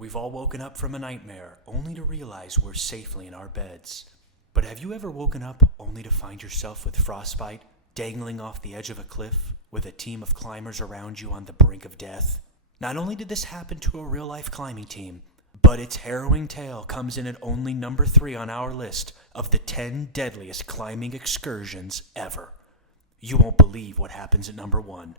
We've all woken up from a nightmare only to realize we're safely in our beds. But have you ever woken up only to find yourself with frostbite, dangling off the edge of a cliff, with a team of climbers around you on the brink of death? Not only did this happen to a real-life climbing team, but its harrowing tale comes in at only number 3 on our list of the 10 deadliest climbing excursions ever. You won't believe what happens at number 1.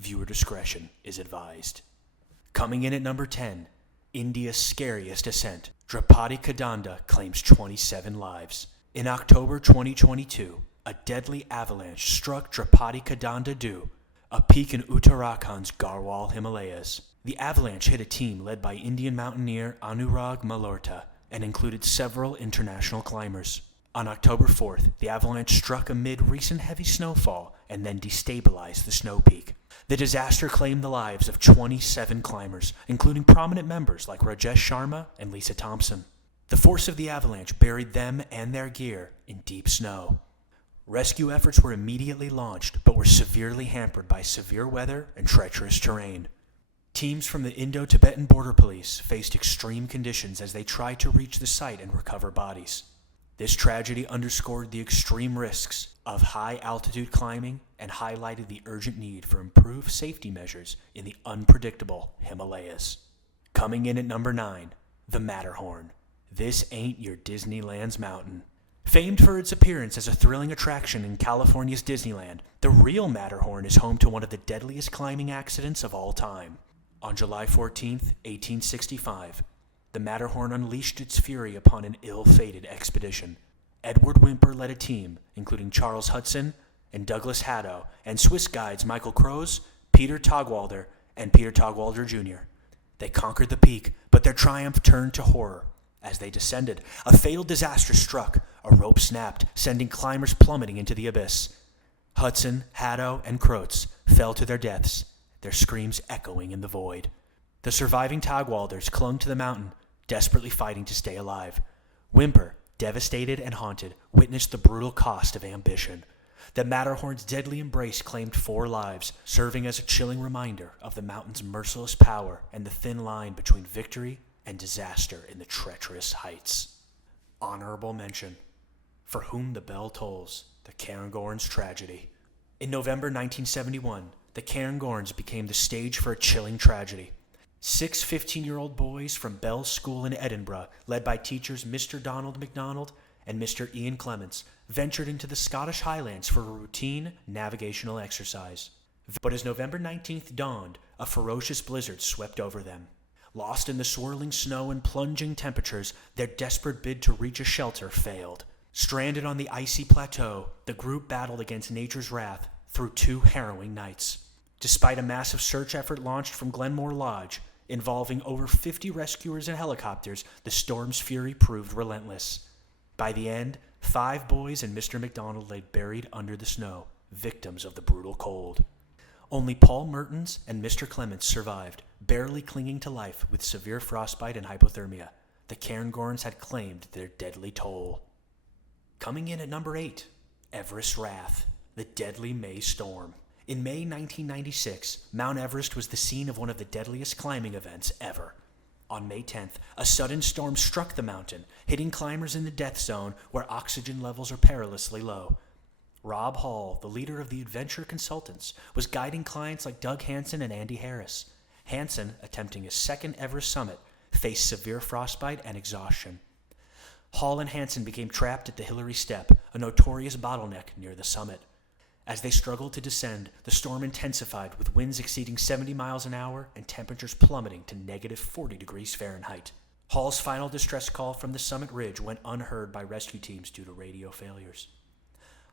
Viewer discretion is advised. Coming in at number 10, India's scariest ascent, Kadanda claims 27 lives. In October 2022, a deadly avalanche struck Kadanda, a peak in Uttarakhand's Garhwal Himalayas. The avalanche hit a team led by Indian mountaineer Anurag Malhotra and included several international climbers. On October 4th, the avalanche struck amid recent heavy snowfall and then destabilized the snow peak. The disaster claimed the lives of 27 climbers, including prominent members like Rajesh Sharma and Lisa Thompson. The force of the avalanche buried them and their gear in deep snow. Rescue efforts were immediately launched, but were severely hampered by severe weather and treacherous terrain. Teams from the Indo-Tibetan Border Police faced extreme conditions as they tried to reach the site and recover bodies. This tragedy underscored the extreme risks of high-altitude climbing and highlighted the urgent need for improved safety measures in the unpredictable Himalayas. Coming in at number 9, the Matterhorn. This ain't your Disneyland's mountain. Famed for its appearance as a thrilling attraction in California's Disneyland, the real Matterhorn is home to one of the deadliest climbing accidents of all time. On July 14, 1865, the Matterhorn unleashed its fury upon an ill-fated expedition. Edward Whymper led a team, including Charles Hudson and Douglas Haddo, and Swiss guides Michael Kroes, Peter Togwalder, and Peter Togwalder Jr. They conquered the peak, but their triumph turned to horror. As they descended, a fatal disaster struck. A rope snapped, sending climbers plummeting into the abyss. Hudson, Haddo, and Kroes fell to their deaths, their screams echoing in the void. The surviving Togwalders clung to the mountain, desperately fighting to stay alive. Whymper, devastated and haunted, witnessed the brutal cost of ambition. The Matterhorn's deadly embrace claimed 4 lives, serving as a chilling reminder of the mountain's merciless power and the thin line between victory and disaster in the treacherous heights. Honorable mention: For Whom the Bell Tolls, the Kangors Tragedy. In November 1971, the Kangors became the stage for a chilling tragedy. 6 15-year-old boys from Bell's School in Edinburgh, led by teachers Mr. Donald MacDonald and Mr. Ian Clements, ventured into the Scottish Highlands for a routine navigational exercise. But as November 19th dawned, a ferocious blizzard swept over them. Lost in the swirling snow and plunging temperatures, their desperate bid to reach a shelter failed. Stranded on the icy plateau, the group battled against nature's wrath through 2 harrowing nights. Despite a massive search effort launched from Glenmore Lodge, involving over 50 rescuers and helicopters, the storm's fury proved relentless. By the end, 5 boys and Mr. MacDonald lay buried under the snow, victims of the brutal cold. Only Paul Mertens and Mr. Clements survived, barely clinging to life with severe frostbite and hypothermia. The Cairngorms had claimed their deadly toll. Coming in at number 8, Everest Wrath, the deadly May storm. In May 1996, Mount Everest was the scene of one of the deadliest climbing events ever. On May 10th, a sudden storm struck the mountain, hitting climbers in the death zone where oxygen levels are perilously low. Rob Hall, the leader of the Adventure Consultants, was guiding clients like Doug Hansen and Andy Harris. Hansen, attempting his second Everest summit, faced severe frostbite and exhaustion. Hall and Hansen became trapped at the Hillary Step, a notorious bottleneck near the summit. As they struggled to descend, the storm intensified with winds exceeding 70 miles an hour and temperatures plummeting to negative 40 degrees Fahrenheit. Hall's final distress call from the summit ridge went unheard by rescue teams due to radio failures.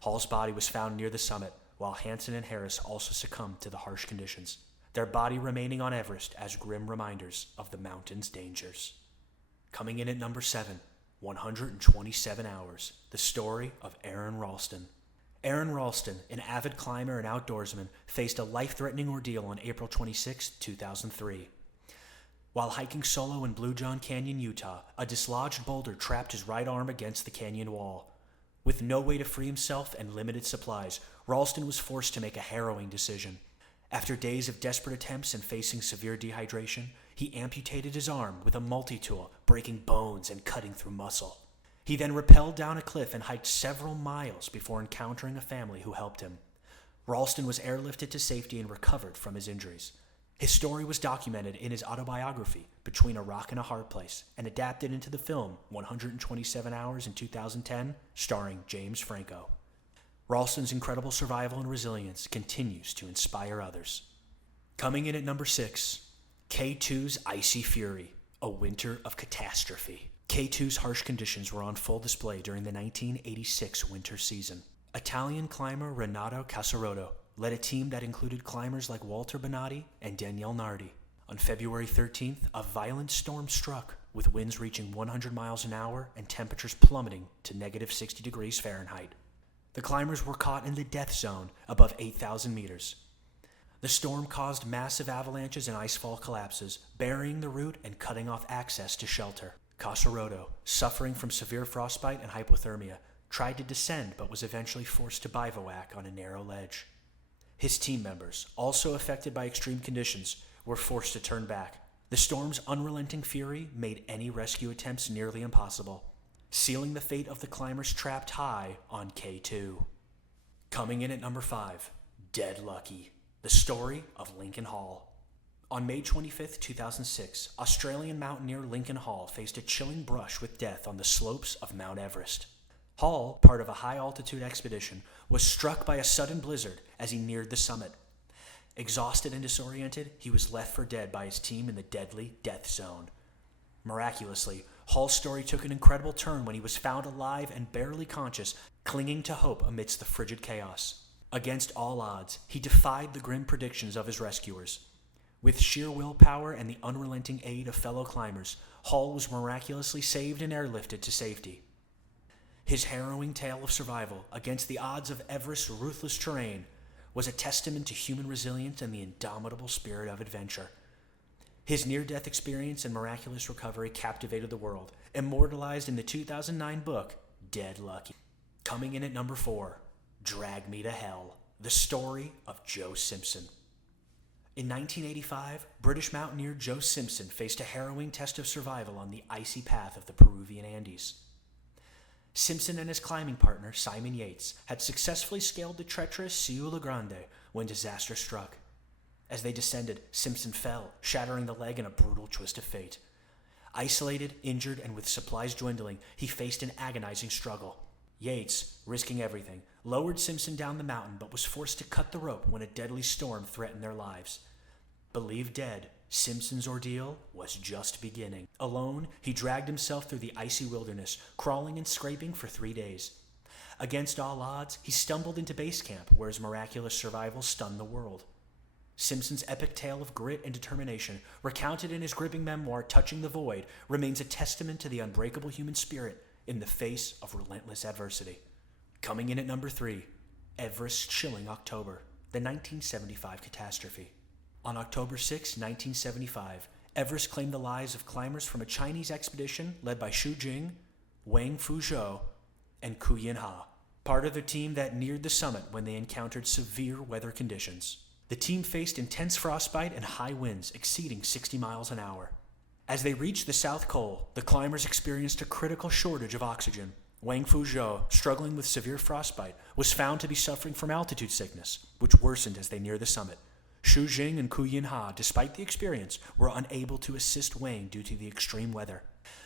Hall's body was found near the summit, while Hansen and Harris also succumbed to the harsh conditions, their body remaining on Everest as grim reminders of the mountain's dangers. Coming in at number 7, 127 Hours, the story of Aron Ralston. Aron Ralston, an avid climber and outdoorsman, faced a life-threatening ordeal on April 26, 2003. While hiking solo in Blue John Canyon, Utah, a dislodged boulder trapped his right arm against the canyon wall. With no way to free himself and limited supplies, Ralston was forced to make a harrowing decision. After days of desperate attempts and facing severe dehydration, he amputated his arm with a multi-tool, breaking bones and cutting through muscle. He then rappelled down a cliff and hiked several miles before encountering a family who helped him. Ralston was airlifted to safety and recovered from his injuries. His story was documented in his autobiography, Between a Rock and a Hard Place, and adapted into the film 127 Hours in 2010, starring James Franco. Ralston's incredible survival and resilience continues to inspire others. Coming in at number 6, K2's Icy Fury, A Winter of Catastrophe. K2's harsh conditions were on full display during the 1986 winter season. Italian climber Renato Casarotto led a team that included climbers like Walter Bonatti and Daniele Nardi. On February 13th, a violent storm struck, with winds reaching 100 miles an hour and temperatures plummeting to negative 60 degrees Fahrenheit. The climbers were caught in the death zone above 8,000 meters. The storm caused massive avalanches and icefall collapses, burying the route and cutting off access to shelter. Casarotto, suffering from severe frostbite and hypothermia, tried to descend but was eventually forced to bivouac on a narrow ledge. His team members, also affected by extreme conditions, were forced to turn back. The storm's unrelenting fury made any rescue attempts nearly impossible, sealing the fate of the climbers trapped high on K2. Coming in at number 5, Dead Lucky, the story of Lincoln Hall. On May 25, 2006, Australian mountaineer Lincoln Hall faced a chilling brush with death on the slopes of Mount Everest. Hall, part of a high-altitude expedition, was struck by a sudden blizzard as he neared the summit. Exhausted and disoriented, he was left for dead by his team in the deadly death zone. Miraculously, Hall's story took an incredible turn when he was found alive and barely conscious, clinging to hope amidst the frigid chaos. Against all odds, he defied the grim predictions of his rescuers. With sheer willpower and the unrelenting aid of fellow climbers, Hall was miraculously saved and airlifted to safety. His harrowing tale of survival against the odds of Everest's ruthless terrain was a testament to human resilience and the indomitable spirit of adventure. His near-death experience and miraculous recovery captivated the world, immortalized in the 2009 book, Dead Lucky. Coming in at number 4, Drag Me to Hell, the story of Joe Simpson. In 1985, British mountaineer Joe Simpson faced a harrowing test of survival on the icy path of the Peruvian Andes. Simpson and his climbing partner, Simon Yates, had successfully scaled the treacherous Ciula Grande when disaster struck. As they descended, Simpson fell, shattering the leg in a brutal twist of fate. Isolated, injured, and with supplies dwindling, he faced an agonizing struggle. Yates, risking everything, lowered Simpson down the mountain but was forced to cut the rope when a deadly storm threatened their lives. Believed dead, Simpson's ordeal was just beginning. Alone, he dragged himself through the icy wilderness, crawling and scraping for 3 days. Against all odds, he stumbled into base camp, where his miraculous survival stunned the world. Simpson's epic tale of grit and determination, recounted in his gripping memoir, Touching the Void, remains a testament to the unbreakable human spirit in the face of relentless adversity. Coming in at number 3, Everest's chilling October, the 1975 catastrophe. On October 6, 1975, Everest claimed the lives of climbers from a Chinese expedition led by Xu Jing, Wang Fuzhou, and Ku Yinha, part of the team that neared the summit when they encountered severe weather conditions. The team faced intense frostbite and high winds exceeding 60 miles an hour. As they reached the South Pole, the climbers experienced a critical shortage of oxygen. Wang Fuzhou, struggling with severe frostbite, was found to be suffering from altitude sickness, which worsened as they neared the summit. Xu Jing and Ku Yinha, despite the experience, were unable to assist Wang due to the extreme weather.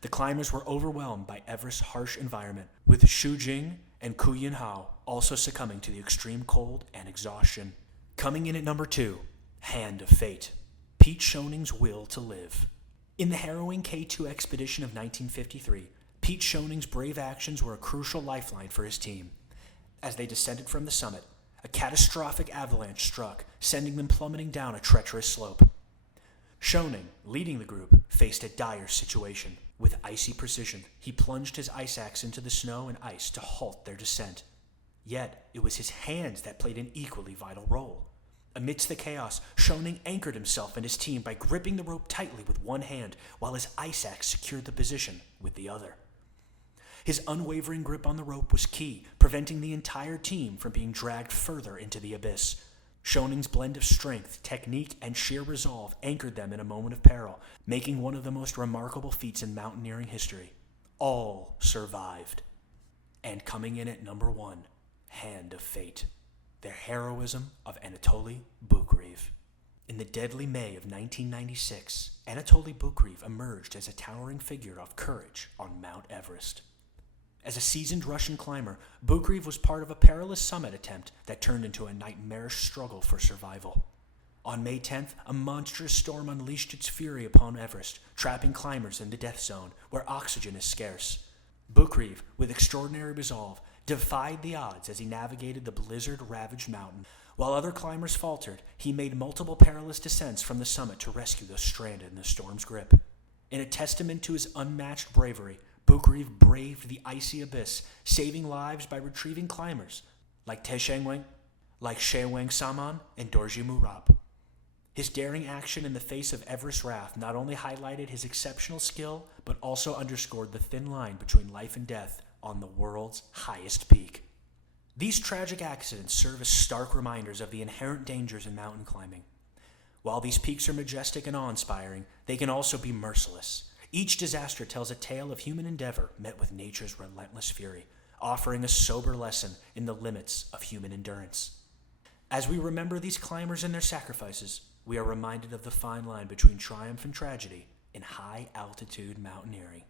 The climbers were overwhelmed by Everest's harsh environment, with Xu Jing and Ku Yinha also succumbing to the extreme cold and exhaustion. Coming in at number 2, Hand of Fate, Pete Schoning's Will to Live. In the harrowing K2 expedition of 1953, Pete Schoning's brave actions were a crucial lifeline for his team. As they descended from the summit, a catastrophic avalanche struck, sending them plummeting down a treacherous slope. Schoning, leading the group, faced a dire situation. With icy precision, he plunged his ice axe into the snow and ice to halt their descent. Yet, it was his hands that played an equally vital role. Amidst the chaos, Schoning anchored himself and his team by gripping the rope tightly with one hand, while his ice axe secured the position with the other. His unwavering grip on the rope was key, preventing the entire team from being dragged further into the abyss. Schoning's blend of strength, technique, and sheer resolve anchored them in a moment of peril, making one of the most remarkable feats in mountaineering history. All survived. And coming in at number 1, Hand of Fate, the heroism of Anatoly Bukreev. In the deadly May of 1996, Anatoly Bukreev emerged as a towering figure of courage on Mount Everest. As a seasoned Russian climber, Bukreev was part of a perilous summit attempt that turned into a nightmarish struggle for survival. On May 10th, a monstrous storm unleashed its fury upon Everest, trapping climbers in the death zone, where oxygen is scarce. Bukreev, with extraordinary resolve, defied the odds as he navigated the blizzard-ravaged mountain. While other climbers faltered, he made multiple perilous descents from the summit to rescue those stranded in the storm's grip. In a testament to his unmatched bravery, Bukreev braved the icy abyss, saving lives by retrieving climbers like Shewang Saman, and Dorji Murab. His daring action in the face of Everest Wrath not only highlighted his exceptional skill, but also underscored the thin line between life and death on the world's highest peak. These tragic accidents serve as stark reminders of the inherent dangers in mountain climbing. While these peaks are majestic and awe-inspiring, they can also be merciless. Each disaster tells a tale of human endeavor met with nature's relentless fury, offering a sober lesson in the limits of human endurance. As we remember these climbers and their sacrifices, we are reminded of the fine line between triumph and tragedy in high-altitude mountaineering.